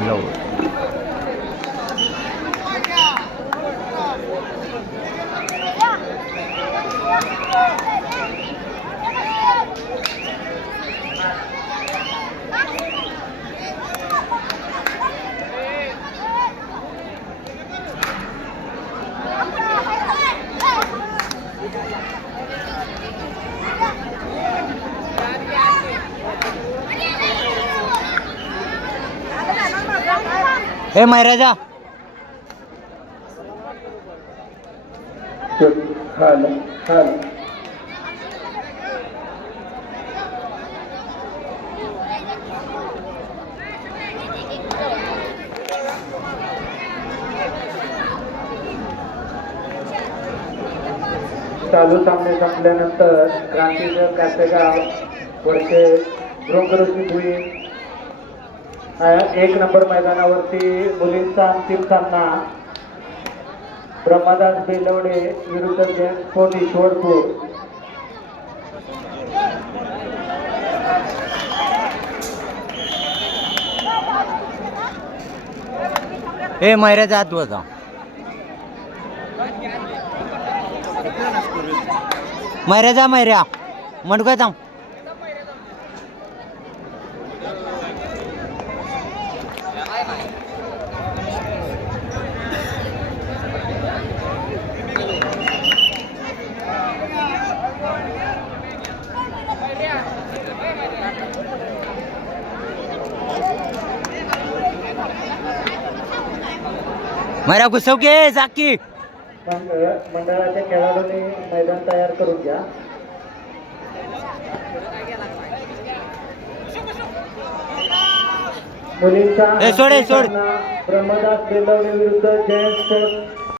Low ए महाराजा खाल खाल चालू सामने संपल्यानंतर क्रांतीचं कासेगाव वर्षे ब्रोकरची भुई एक नंबर मैदानावरती मुलींचा अंतिम सामना ब्रह्मदास बेलवडे विरुद्ध जैन स्पोर्ट ईश्वरपूर. ए महाराजा आत होता महाराजा मैऱ्या म्हणू थांब मैरा घुसव घे जाकी. मंडळाच्या खेळाडूंनी मैदान तयार करून घ्या. मुलींचा सोड ब्रह्मदास बेलवडे विरुद्ध जयंत